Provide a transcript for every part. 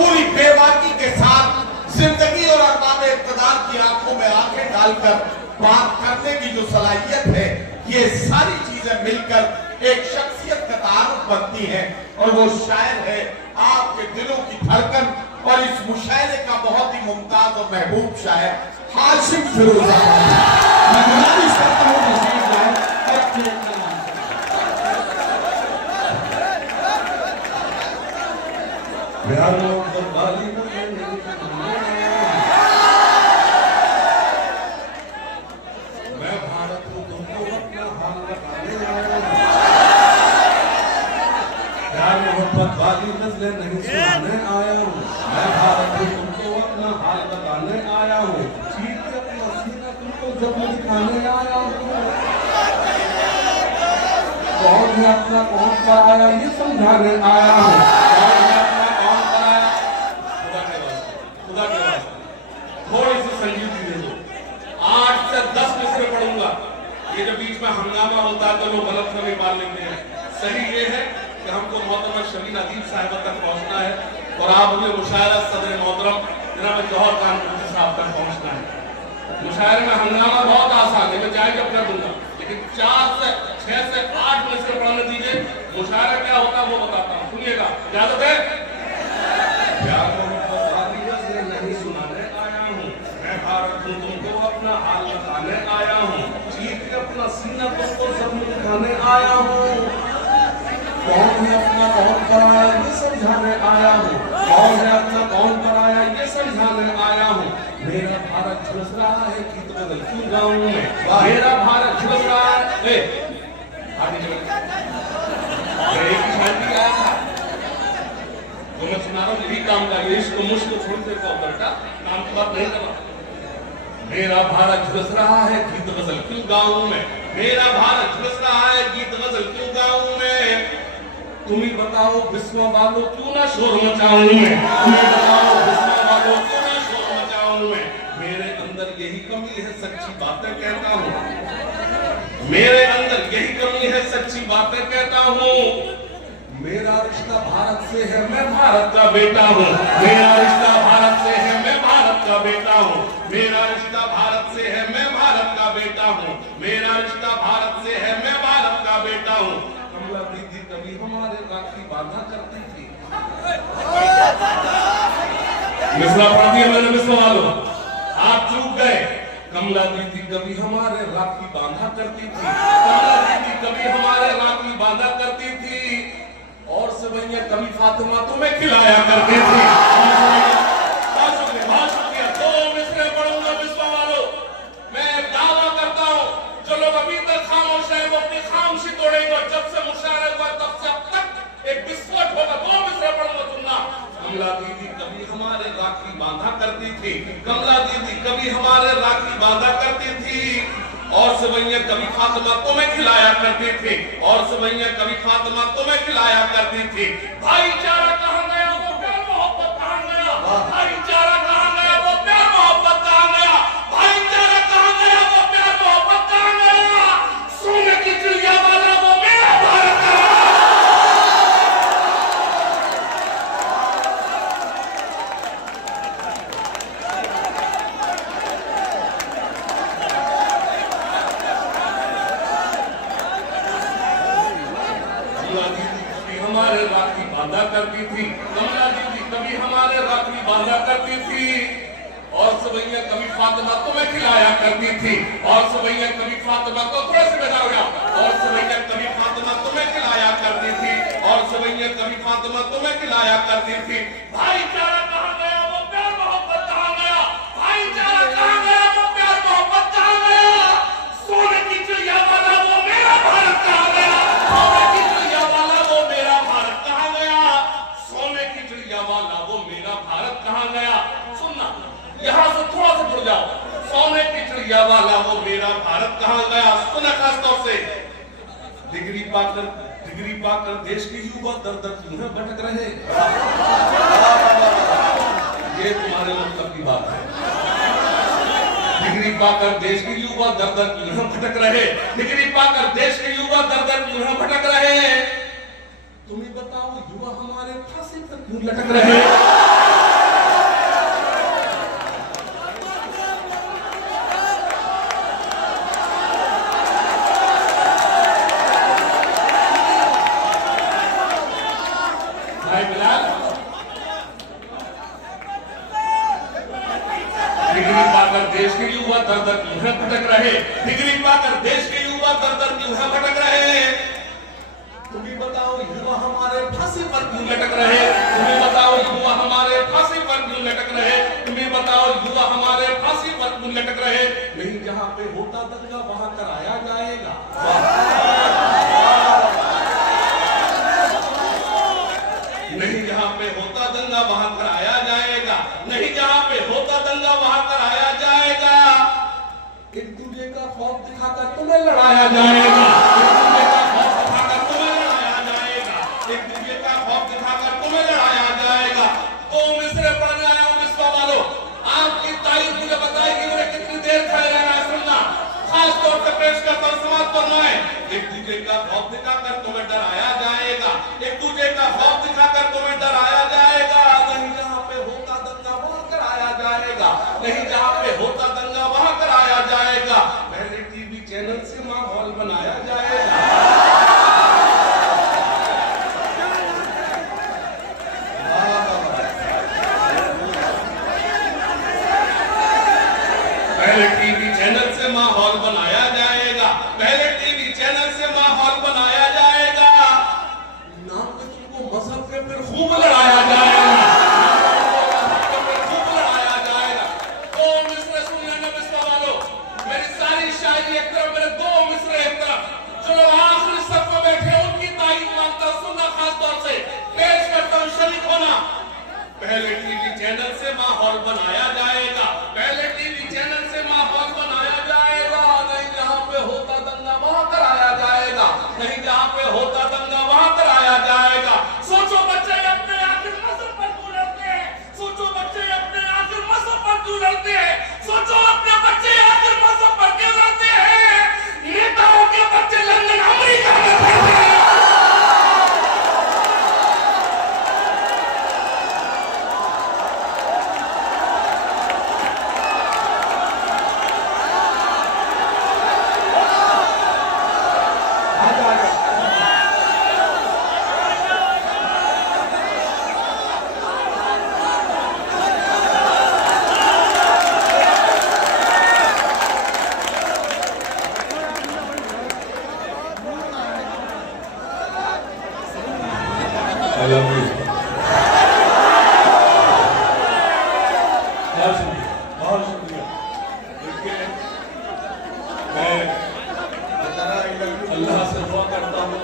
पूरी बेबाकी के साथ जिंदगी और अरबाब इक़्तिदार की आंखों में आंखें डालकर बात करने की जो सलाहियत है, ये सारी चीजें मिलकर एक शख्सियत का तारुफ बनती है। और वो शायर है आपके दिलों की धड़कन, और इस मुशायरे का बहुत ही मुमताज और महबूब शायर हाशिम फिरोजा। मैं गुजारिश करता हूं मैं भारत को तुमको अपना हाल बताने प्यार मोहब्बत वाली नज़रें नहीं सुनाने आया हूँ। मैं भारत को तुमको अपना हाल बताने आया हूँ। चीख के अपना सीना तुमको जब दिखाने आया हूँ। कौन है अपना कौन पराया ये समझाने आया हूँ। थोड़ी सी संजीवनी दे दो। 8 से 10 मिसरे पढ़ूंगा। ये जब बीच में हंगामा होता है तो लोग गलत फहमी पाल लेते हैं। सही ये है कि हमको मोहतरमा शबीन अदीब साहिबा तक पहुंचना है और आप मुझे मुशायरा सदर मोहतरम जनाब जौहर खान साहब तक पहुंचना है। मुशायरे में हंगामा बहुत आसान है, मैं चाहे जब कर दूंगा, लेकिन 4 से 6 से 8 मिसरे पढ़ने दीजिए। मुशायरा क्या होता है वो बताता हूँ, सुनिएगा। इजाजत है? नहीं सुनाने आया हूँ। मैं भारत को तुमको अपना हाल बताने आया हूँ। चीख के अपना सीना तुमको सब दिखाने आया हूँ। कौन है अपना कौन पराया ये समझाने आया हूँ। कौन है अपना कौन पराया ये समझाने आया हूँ। मेरा भारत झुलस रहा है गीत बदल क्यों गाऊं मैं। मेरा भारत झुलस रहा है। आगे चलो। एक शायरी आया था तो मैं सुना रहा हूँ, यही काम का इसको मुश्किल छोड़ते को बेटा काम की बात नहीं करना। मेरा भारत झुलस रहा है गीत गजल क्यों गाऊं मैं। मेरा भारत झुलस रहा है गीत गजल क्यों गाऊं मैं। तुम ही बताओ बिस्वा वालों क्यों ना शोर मचाऊं मैं। तुम ही बताओ बिस्वा वालों क्यों ना शोर मचाऊं मैं। मेरे अंदर यही कमी है सच्ची बातें कहता हूँ। मेरे अंदर यही कमी है सच्ची बातें कहता हूँ। मेरा रिश्ता भारत से है मैं भारत का बेटा हूँ। मेरा रिश्ता भारत से है मैं भारत का बेटा हूँ। मेरा रिश्ता भारत से है मैं भारत का बेटा हूँ। मेरा रिश्ता भारत से है मैं भारत का बेटा हूँ। कमला दीदी कभी हमारे राखी बांधा करती थी। मिसरा पढ़ दिया मैंने मिसरा वालों, आप चूक गए। कमला दीदी कभी हमारे राखी बांधा करती थी। कमला दीदी कभी हमारे राखी बांधा करती थी। और सवैया कभी फातिमा तुम्हें खिलाया करती थी। बहुत शुक्रिया। 2 मिसरे पढ़ूंगा बिस्वा वालों। मैं दावा करता हूँ जो लोग अभी तक खामोश है वो अपनी खामोशी तोड़ेंगे। जब से मुशायरा हुआ तब से अब तक एक विस्फोट होगा। 2 मिसरे पढ़ूंगा, सुनना। कमला दीदी कभी हमारे राखी बांधा करती थी। कमला दीदी कभी हमारे राखी बांधा करती थी। और सवैया कभी फातिमा तुम्हें खिलाया करती थी। और सवैया कभी फातिमा तुम्हें खिलाया करती थी। भाईचारा कहाँ गया वो प्यार मोहब्बत कहाँ गया। भाईचारा कहाँ गया वो प्यार मोहब्बत कहाँ गया। भाईचारा कहाँ गया वो प्यार मोहब्बत कहाँ गया। सोने की चिड़िया वाला वो मेरा भारत कहाँ। हमारे राखी बांधा करती थी। कमला दीदी कभी हमारे राखी बांधा करती थी। और सवैया कभी फातिमा तुम्हें खिलाया करती थी। और सवैया कभी फातिमा को थोड़ा सा बजा हो गया। और सवैया कभी फातिमा तुम्हें खिलाया करती थी। और सवैया कभी फातिमा तुम्हें खिलाया करती थी। भाईचारा कहाँ गया वो प्यार मोहब्बत कहाँ गया। भाईचारा कहाँ गया वो प्यार मोहब्बत कहाँ गया। सोने की चिड़िया वाला वो मेरा भारत कहाँ गया। सोने की चिड़िया वाला वो मेरा भारत कहाँ गया। सोने की चिड़िया वाला वो मेरा भारत कहाँ गया। सुनना, यहाँ से थोड़ा सा जुड़ जाओ। सोने की चिड़िया वाला वो मेरा भारत कहाँ गया। सुना खास तौर से डिग्री पाकर देश के युवा दर दर क्यों भटक रहे। ये तुम्हारे मतलब की बात है। डिग्री पाकर देश के युवा दर दर क्यों भटक रहे। डिग्री पाकर देश के युवा दर दर क्यों भटक रहे। तुम ही बताओ युवा हमारे फांसी पर क्यों लटक रहे। दर दर क्यों है भटक रहे? डिग्री पाकर देश के युवा दर दर क्यों है भटक रहे? तुम ही बताओ युवा हमारे फांसी पर क्यों लटक रहे? तुम ही बताओ युवा हमारे फांसी पर क्यों लटक रहे? तुम ही बताओ युवा हमारे फांसी पर क्यों लटक रहे? नहीं जहां पे होता दंगा वहां कराया जाएगा। नहीं जहां पे होता दंगा वहां कराया जाएगा। नहीं जहां पे होता दंगा वहां कराया जाएगा। एक दूसरे का खौफ दिखाकर तुम्हें लड़ाया जाएगा। एक दूसरे का खौफ दिखाकर तुम्हें लड़ाया जाएगा। एक दूसरे का खौफ दिखाकर तुम्हें लड़ाया जाएगा। तो मिस्र पढ़ने आया हूं मिस्र वालों, आपकी तारीफ मुझे बताएगी मुझे कितनी देर खड़े रहना है सुनना। खास तौर से पेश करता हूं समाज फरमाए। एक दूसरे का खौफ दिखाकर तुम्हें डराया जाएगा। एक दूसरे का खौफ दिखाकर तुम्हें डराया जाएगा। नहीं जहां पे होता दंगा वहां कराया जाएगा। नहीं जहां पे होता दंगा वहां कराया जाएगा। पहले टीवी चैनल से माहौल बनाया जाएगा। पहले टीवी चैनल से माहौल बनाया जाएगा। पहले टीवी चैनल से माहौल बनाया जाएगा। नाम पे तुमको मजहब पे फिर खूब लड़ाया जाएगा। खूब लड़ाया जाएगा। दो मिसरे सुन लेना मिसरा वालों, मेरी सारी शायरी एक तरफ, मेरे दो मिसरे एक तरफ। जो लोग आखिरी सफ में बैठे उनकी तारीफ मांगता हूं, सुनना खास तौर से पेश करता हूं, शरीक होना। पहले टीवी चैनल से माहौल बनाया जाएगा। पहले टीवी चैनल से माहौल बनाया जाएगा। नहीं जहां पे होता दंगा वहां कराया जाएगा। नहीं जहां पे होता दंगा वहां कराया जाएगा। सोचो बच्चे अपने आखिर मजहब पर क्यों लड़ते हैं? सोचो बच्चे अपने आखिर मजहब पर क्यों लड़ते हैं? सोचो अपने बच्चे आखिर मजहब पर क्यों लड़ते हैं? नेताओं के बच्चे लंदन अमेरिका में पढ़ते हैं। बहुत शुक्रिया। देखिए मैं अल्लाह से दुआ करता हूँ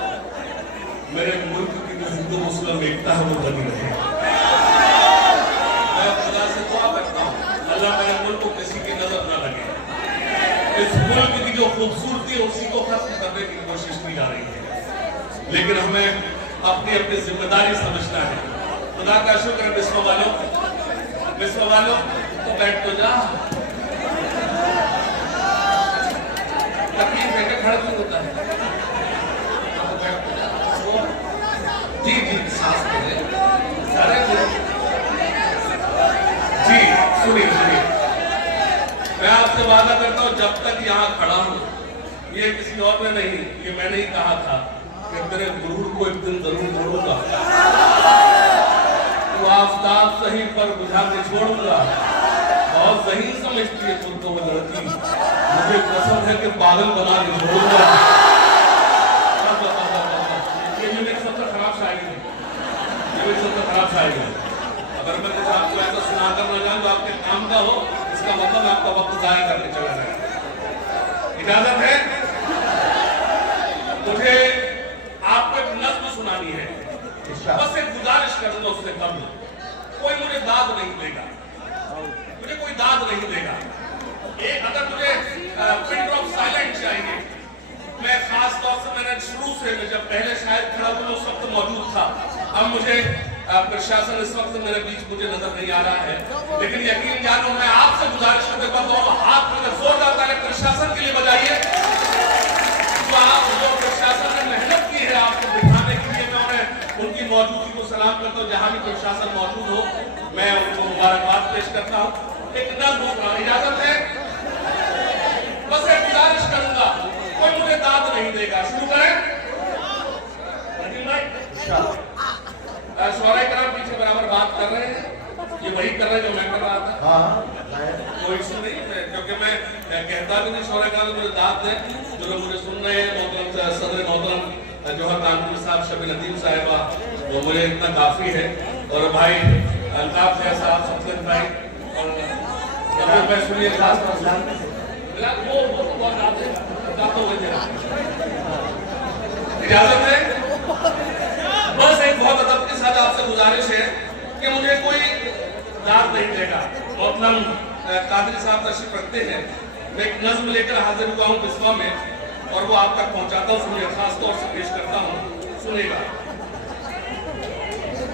मेरे मुल्क की जो हिंदू मुस्लिम एकता है वो बनी रहे। मैं खुदा से दुआ करता हूँ अल्लाह मेरे मुल्क को किसी की नजर न लगे। इस मुल्क की जो खूबसूरती है उसी को खत्म करने की कोशिश की जा रही है, लेकिन हमें अपनी अपनी जिम्मेदारी समझना है। खुदा का शुक्र मिस्र वालों तो बैठ तो जा। तकलीफ है कि खड़ा क्यों होता है? जी जी सांस ले सारे जी सुनिए मैं आपसे वादा करता हूँ जब तक यहाँ खड़ा हूँ, ये किसी और ने नहीं, ये मैंने ही कहा था कि तेरे गुरूर को एक दिन जरूर तोड़ूंगा। तो आफताब सही पर बुझा के छोड़ूंगा। और सही समझती है तुमको वो लड़की, मुझे कसम है कि पागल बना के छोड़ूंगा। ये भी मेरी सबसे खराब शायरी है, ये मेरी सबसे खराब शायरी है। अगर मैं कुछ आपको ऐसा सुनाकर न जाऊं जो आपके काम का हो, इसका मतलब आपका वक्त जाया करके चला जाए। इजाजत है? मुझे आपको एक नज्म सुनानी है, बस एक गुजारिश करूंगा उससे कम। कोई मुझे दाद नहीं देगा, मुझे कोई दाद नहीं देगा। एक अगर मुझे पिन ड्रॉप साइलेंट चाहिए, मैं खास तौर से मैंने शुरू से जब पहले शायद खड़ा हुआ उस वक्त मौजूद था। अब मुझे प्रशासन इस वक्त मेरे बीच मुझे नजर नहीं आ रहा है, लेकिन यकीन जानो मैं आपसे गुजारिश करते हुए हाथ मुझे जोरदार ताली प्रशासन के लिए बजाइए। तो आप जो प्रशासन ने मेहनत की है आपको दिखाने के लिए, मैं उन्हें उनकी मौजूदगी को सलाम करता हूँ। जहां भी प्रशासन मौजूद हो मैं उनको मुबारकबाद पेश करता हूँ। एक नज्म इजाजत है? बस एक गुजारिश करूंगा, कोई मुझे दाद नहीं देगा। शुरू करें? शौरा कराम पीछे बराबर बात कर रहे हैं। ये वही कर रहा है जो मैं कर रहा था। हाँ कोई इशू नहीं है, क्योंकि मैं कहता भी नहीं शौर्य काल मुझे दाद दें। जो लोग मुझे सुन रहे हैं, मोहतरम सदर मोहतरम जौहर कानपुरी साहब, शबीर नदीम साहिबा, वो मुझे इतना काफी है। और भाई अल्ताफ साहब, सफदर भाई, और मैं सुनिए खास वो बहुत इजाजत है। बस एक बहुत अदब के साथ आपसे गुजारिश है कि मुझे कोई दाद नहीं देगा। मोहतरम कादरी साहब तशरीफ रखते हैं, मैं एक नज्म लेकर हाजिर हुआ हूँ बिस्वा में, और वो आप तक पहुंचाता हूँ। सुनिए, खास तौर से पेश करता हूँ, सुनिएगा।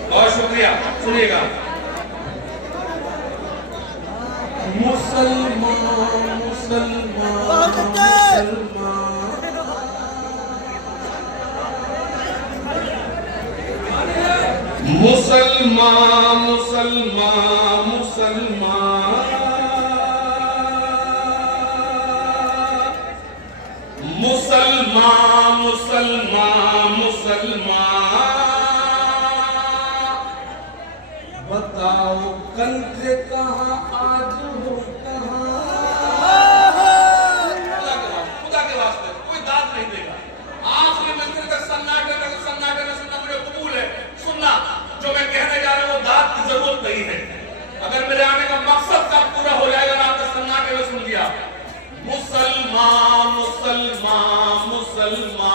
बहुत शुक्रिया, सुनिएगा। मुसलमान मुसलमान मुसलमान मुसलमान मुसलमान मुसलमान मुसलमान, बताओ कल थे कहाँ, आज हो कहाँ। खुदा के वास्ते कोई दाद नहीं देगा। आखिरी मंजिल तक सन्नाटे में सुनना मुझे कबूल है। सुनना जो मैं कहने जा रहा हूँ, वो दाद की जरूरत नहीं है। अगर मेरे आने का मकसद कब पूरा हो जाएगा ना, आपने सन्नाटे में सुन लिया। मुसलमान मुसलमान मुसलमान,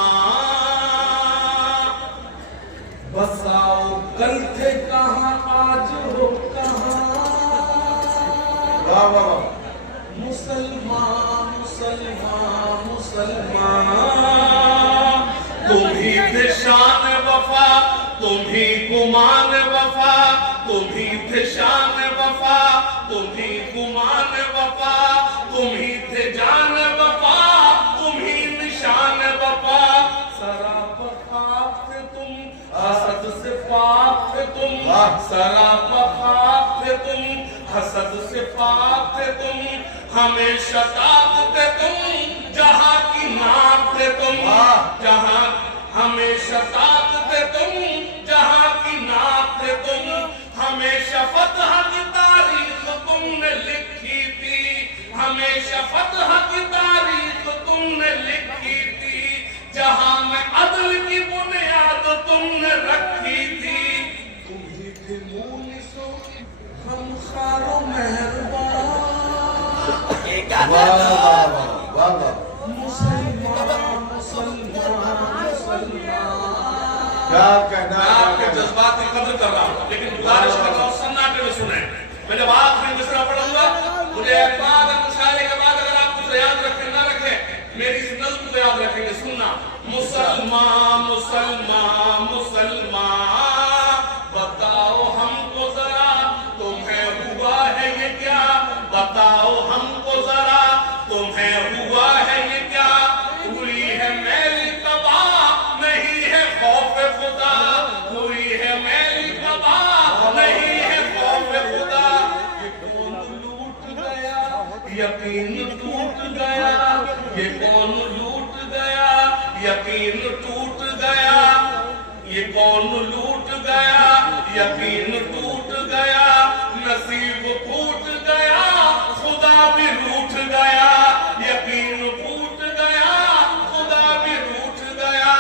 बसाओ कल थे कहाँ, आज हो कहाँ। मुसलमान मुसलमान मुसलमान, तुम ही थे शान वफा, तुम ही गुमान वफा, तुम ही थे शान वफा, तुम ही गुमान वफा, तुम ही थे जान वफा, तुम ही निशान वफा। सराप खाक थे तुम, हसद से पाक थे तुम, सराप खाक थे तुम, हसद से पाक थे तुम, हमेशा ताक थे तुम, जहां की नाक थे तुम, जहां हमेशा ताक थे तुम, जहां की नाक थे तुम, हमेशा फतह की तारीख तुमने लिखी थी, हमेशा फतह की तारीख तुमने लिखी थी, जहां में अदल की बुनियाद तुमने रखी थी। तुम ही थे मूनिसो हम खारो मेहरबान। मुसलमान मुसलमान क्या कहना, आपके जज्बात की कदर कर रहा हूँ, लेकिन गुजारिश कर रहा हूँ सन्नाटे में सुने। मैं जब आखिरी मिसरा पढ़ूंगा, मुझे मुशायरे के बाद अगर आप कुछ याद रखें ना रखें, मेरी इस नज़्म को याद रखेंगे। सुनना, मुसलमान मुसलमान मुसलमान, बताओ हमको जरा तुम्हें हुआ है ये क्या, बताओ हमको जरा तुम्हें हुआ है ये क्या। हुई है मेरी तबाह, नहीं है खौफ खुदा, हुई है मेरी तबाह, नहीं है खौफ खुदा। ये कौन लूट गया, यकीन टूट गया, ये कौन लूट गया, यकीन टूट गया, ये कौन लूट गया, यकीन टूट गया, नसीब फूट गया, खुदा भी रूठ गया, यकीन फूट गया, खुदा भी रूठ गया,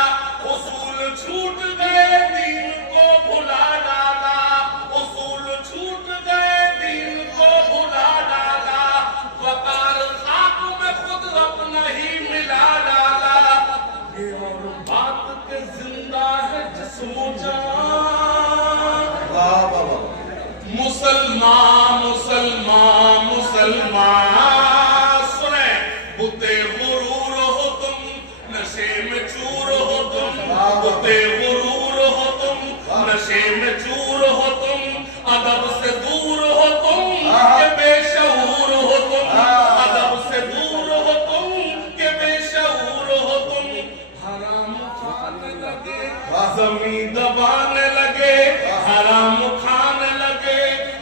उसूल छूट गए, दीन को भुला डाला, उसूल छूट गए, दीन को भुला डाला, वकार खाक में खुद अपना ही मिला डाला। ये और बात के जिंदा है जिस्मो जान। मुसलमान मुसलमान मुसलमान, सुने, बुते गुरूर हो तुम, नशे में चूर हो तुम, बुते गुरूर हो तुम, नशे में चूर हो तुम, अदब से दूर हो तुम, के बेशऊर हो तुम, अदब से दूर हो तुम, के बेशऊर हो तुम। हराम खाने लगे, जमीन दबाने लगे, हराम खाने लगे,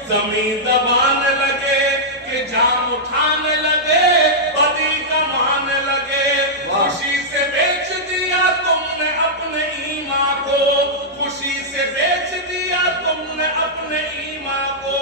जमीन दबाने लगे, कि जान उठाने लगे, बदी कमाने लगे। खुशी से बेच दिया तुमने अपने ईमान को, खुशी से बेच दिया तुमने अपने ईमान को,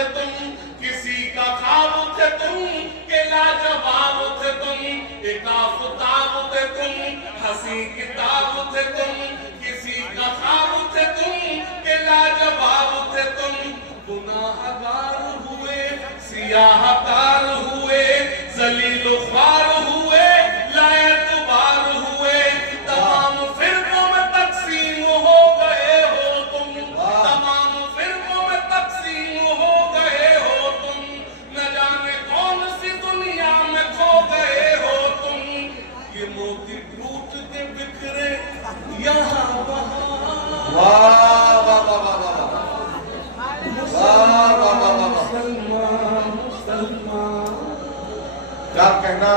थे तुम, किसी का ख्वाब थे तुम, के लाजवाब थे तुम, एक आफताब थे तुम, हंसी किताब थे तुम, किसी का ख्वाब थे तुम, के लाजवाब थे तुम, गुनाहगार हुए, सियाहकार हुए, जलील ख्वार हुए, लायतबार हुए, तमाम फिरकों में तकसीम हो गए हो तुम, तमाम फिरकों में तकसीम हो गए हो तुम, न जाने कौन सी दुनिया में खो गए हो तुम, ये मोती टूट के बिखरे यहाँ वहाँ। वाह वाह वाह वाह वाह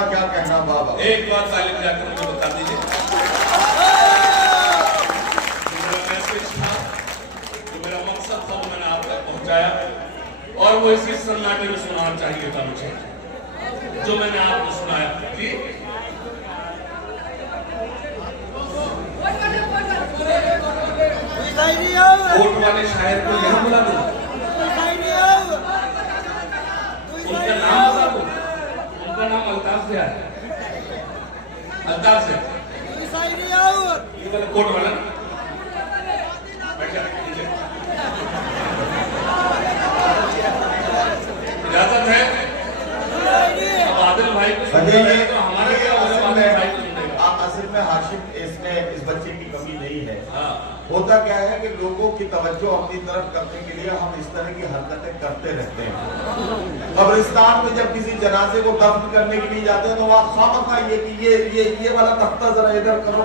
क्या कहना बाबा। एक बात तालिब जाकर मुझे बता दीजिए, मेरा मैसेज था, जो मेरा मकसद था वो मैंने आप तक पहुंचाया, और वो इसी सन्नाटे में सुनाना चाहिए था मुझे, जो मैंने आपको सुनाया। जी कोर्ट वाले शायर को यहाँ बुला दो, उनका नाम बता दो, उनका नाम अल्ताफ से है, अल्ताफ से, ये वाला कोर्ट वाला ना, बैठ जा, नीचे। इजाजत है। अब आदिल भाई को सुनेंगे तो हमारे क्या होगा, आदिल भाई को सुनेंगे। असल में हाशिम इसमें इस बच्चे की कमी नहीं है। हाँ। होता क्या है कि लोगों की तवज्जो अपनी तरफ करने के लिए हम इस तरह की हरकतें करते रहते हैं। कब्रिस्तान में जब किसी जनाजे को दफन करने के लिए जाते हैं तो वहाँ खामखा ये वाला तख्ता जरा इधर करो,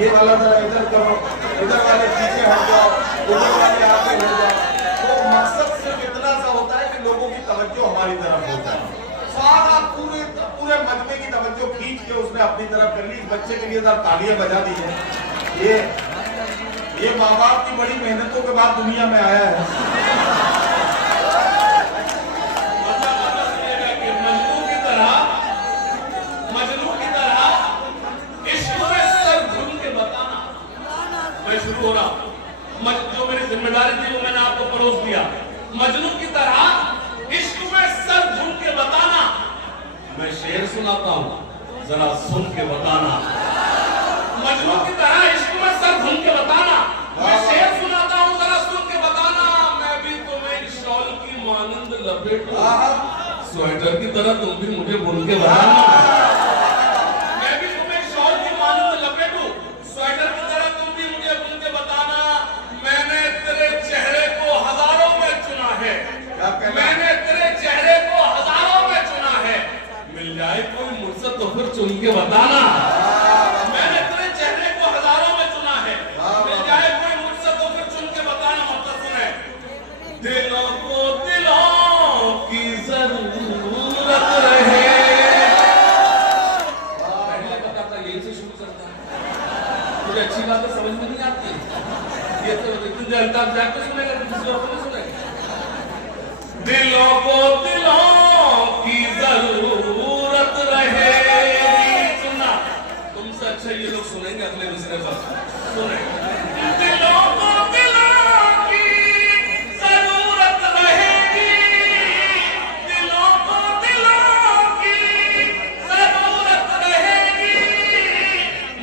ये वाला जरा इधर करो, इधर वाले पीछे हट जाओ, उधर वाले आगे हट जाओ। तो मकसद सिर्फ इतना सा होता है कि लोगों की तवज्जो हमारी तरफ हो जाए। सारा पूरे मजमे की तवज्जो खींच के उसने अपनी तरफ कर ली। इस बच्चे के लिए जरा तालियां बजा दीजिए। ये माँ बाप की बड़ी मेहनतों के बाद दुनिया में आया है। मजनू की तरह इश्क में सर झुक के बताना। मैं शुरू हो रहा हूं, जो मेरी जिम्मेदारी थी वो मैंने आपको परोस दिया। मजनू की तरह इश्क में सर झुक के बताना। मैं शेर सुनाता हूं, जरा सुन के बताना। मजनू की तरह इश्क में सर झुक के बताना। मैं शेर सुनाता हूं, जरा सुन के बताना। मैं भी तुम्हें शॉल की मानंद लपेटूं, स्वेटर की तरह तुम भी मुझे बुन के बताना। मैं भी तुम्हें शॉल की मानंद लपेटूं, स्वेटर की तरह तुम भी मुझे बुन के बताना। मैंने तेरे चेहरे को हजारों में चुना है, मैंने तेरे चेहरे को हजारों में चुना है। मिल जाए कोई मुझसे तो फिर चुन के बताना। मैंने तेरे चेहरे को हजारों में चुना है, मिल जाए कोई मुझसे तो फिर चुन के बताना। मतलब सुने, दिलों को दिलों की जरूरत रहे। पहले पता था यही से शुरू करता है, मुझे अच्छी बातें समझ में नहीं आती। ये तो इतने अल्ताफ जाके सुनेगा, किसी और को नहीं सुनेगा। दिलों को दिलों की जरूरत रहेगी। सुनना, तुमसे अच्छा ये लोग सुनेंगे अगले दूसरे पर। सुने, दिलों को दिलों की जरूरत रहेगी, दिलों को दिलों की जरूरत रहेगी।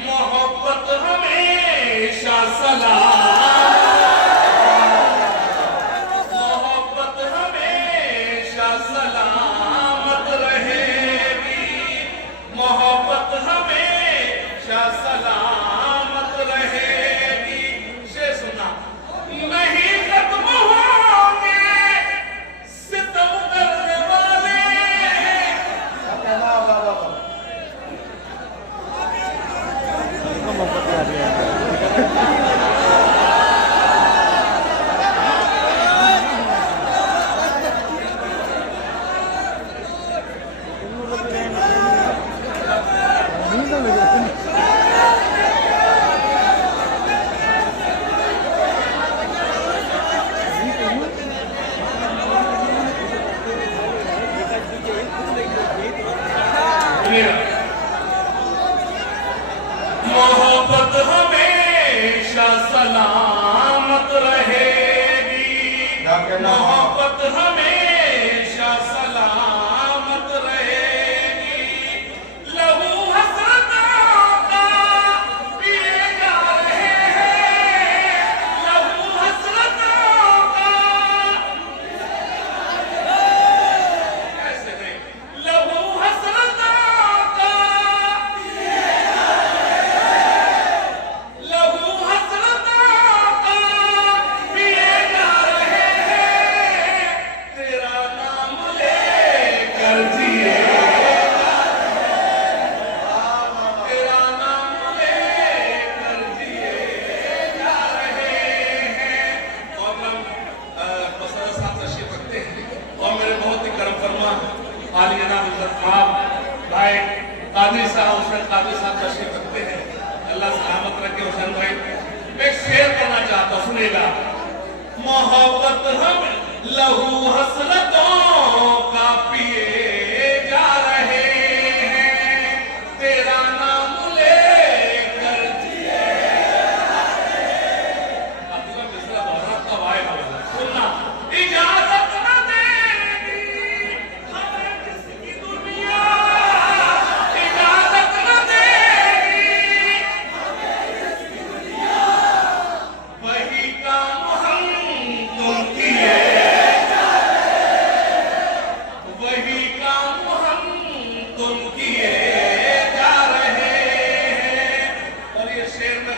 मोहब्बत हमेशा सलाम, सलामत रहेगी। मोहब्बत हमेशा सलामत रहेगी। से सुना, नहीं खत्म होंगे सितम करने वाले। मोहब्बत हमेशा सलामत रहेगी। मोहब्बत हमेशा सलामत रहेगी। लहू हसरतों का पिए जा रहे हैं, लहू हसरतों का कैसे नहीं, लहू हसरतों का लहू हसरतों का पिए जा रहे हैं, तेरा नाम लेकर जिए तेरा नाम लेकर जिए जा रहे हैं। और हम मसला साहब तशरीफ रखते हैं और मेरे बहुत ही करम फरमा आलियाना साहब भाई कादिर साहब हुसैन कादिर साहब तशरीफ रखते हैं। अल्लाह सलामत रखे हुसैन भाई। मैं एक शेर करना चाहता हूं, सुनिएगा। मोहब्बत हम लहू हसरतों का पिए जा रहे हैं, तेरा नाम लेकर जिए जा रहे हैं। अब इसका मिसरा दोहरा कब आएगा सुनना। इजाजत न देगी हमें किसकी दुनिया, इजाजत न देगी वही काम हम तुम किए वही काम हम तुम किए जा रहे हैं। और ये शेर में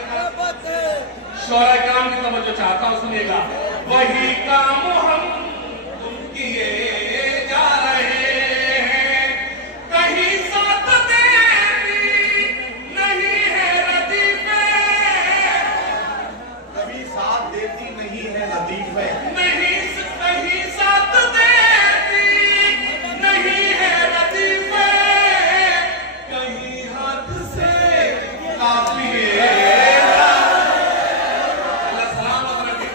शौरा कराम की तवज्जो चाहता हूं, सुनिएगा। वही काम हम तुम किए जा रहे हैं, कहीं साथ देती नहीं है रदीफे, कभी साथ देती नहीं है लतीफे, नहीं कहीं साथ देती नहीं है रदीफे, कहीं हाथ से काफिए। अल्लाह सलामत रखे,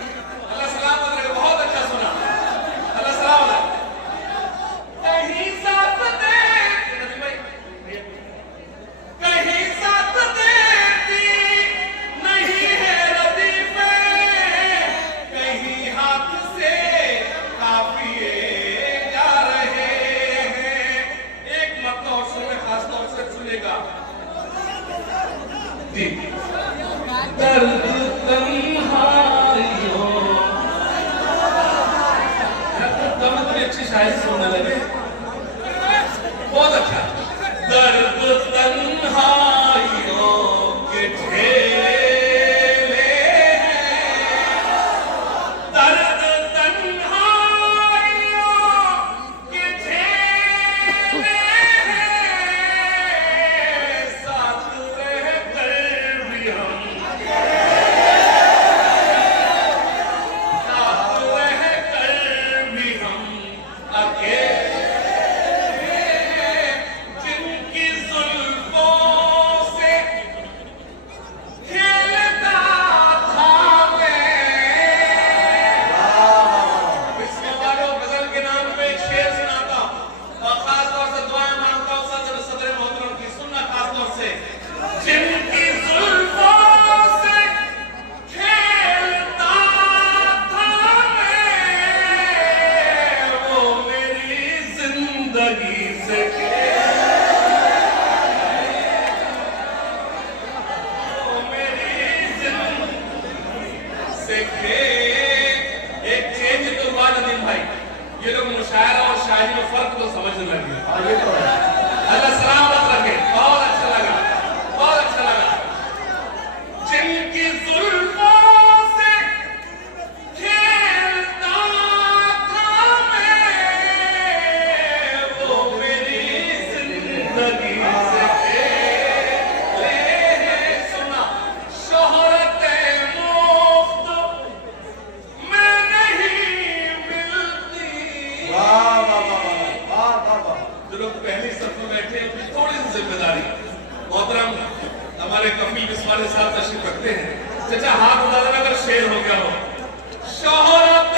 अल्लाह सलामत रखे। बहुत अच्छा सुना, अल्लाह सलामत रखे। कहीं साथ देती कहीं साथ देती नहीं है रदीफे, कहीं हाथ से काफिए जा रहे हैं। एक मक्का और सुन खास तौर से सुनेगा जी। दर्द तन्हाइयों तमत भी अच्छी शायरी सुनने लगे, बहुत अच्छा। दर्द तन्हाइयों के ठेले हैं, दर्द तन्हाइयों के ठेले हैं, साथ रहकर भी हम साथ रहकर भी हम अकेले हैं, जिनकी जुल्फों से खेलता था मैं। इसके वालों गजल के नाम पे एक शेर सुनाता हूं और खास तौर से दुआएं मांगता हूं सदर मोहतरम की, सुनना खास तौर से। जिनकी जुल्फों से खेलता था मैं, वो मेरी जिंदगी से वो मेरी जिंदगी से एक चेंज तो हुआ नदीम भाई। ये लोग मुशायरा और शायरी में फर्क तो समझने लगे। आगे तो है। अल्लाह सलामत रखे। बहुत अच्छा लगा, बहुत अच्छा लगा। जिनकी जुल्फों से खेलता था मैं, वो मेरी जिंदगी से खेले हैं। सुना, शोहरत मुफ्त में नहीं मिलती। वाह वाह वाह वाह वाह वाह। जो लोग पहली सफ में बैठे हैं उनकी थोड़ी सी जिम्मेदारी। मोहतरम हमारे कफील बिस्मानी साहब तशरीफ रखते हैं। चाचा हाथ उठा देना अगर शेर हो गया हो। शोहरत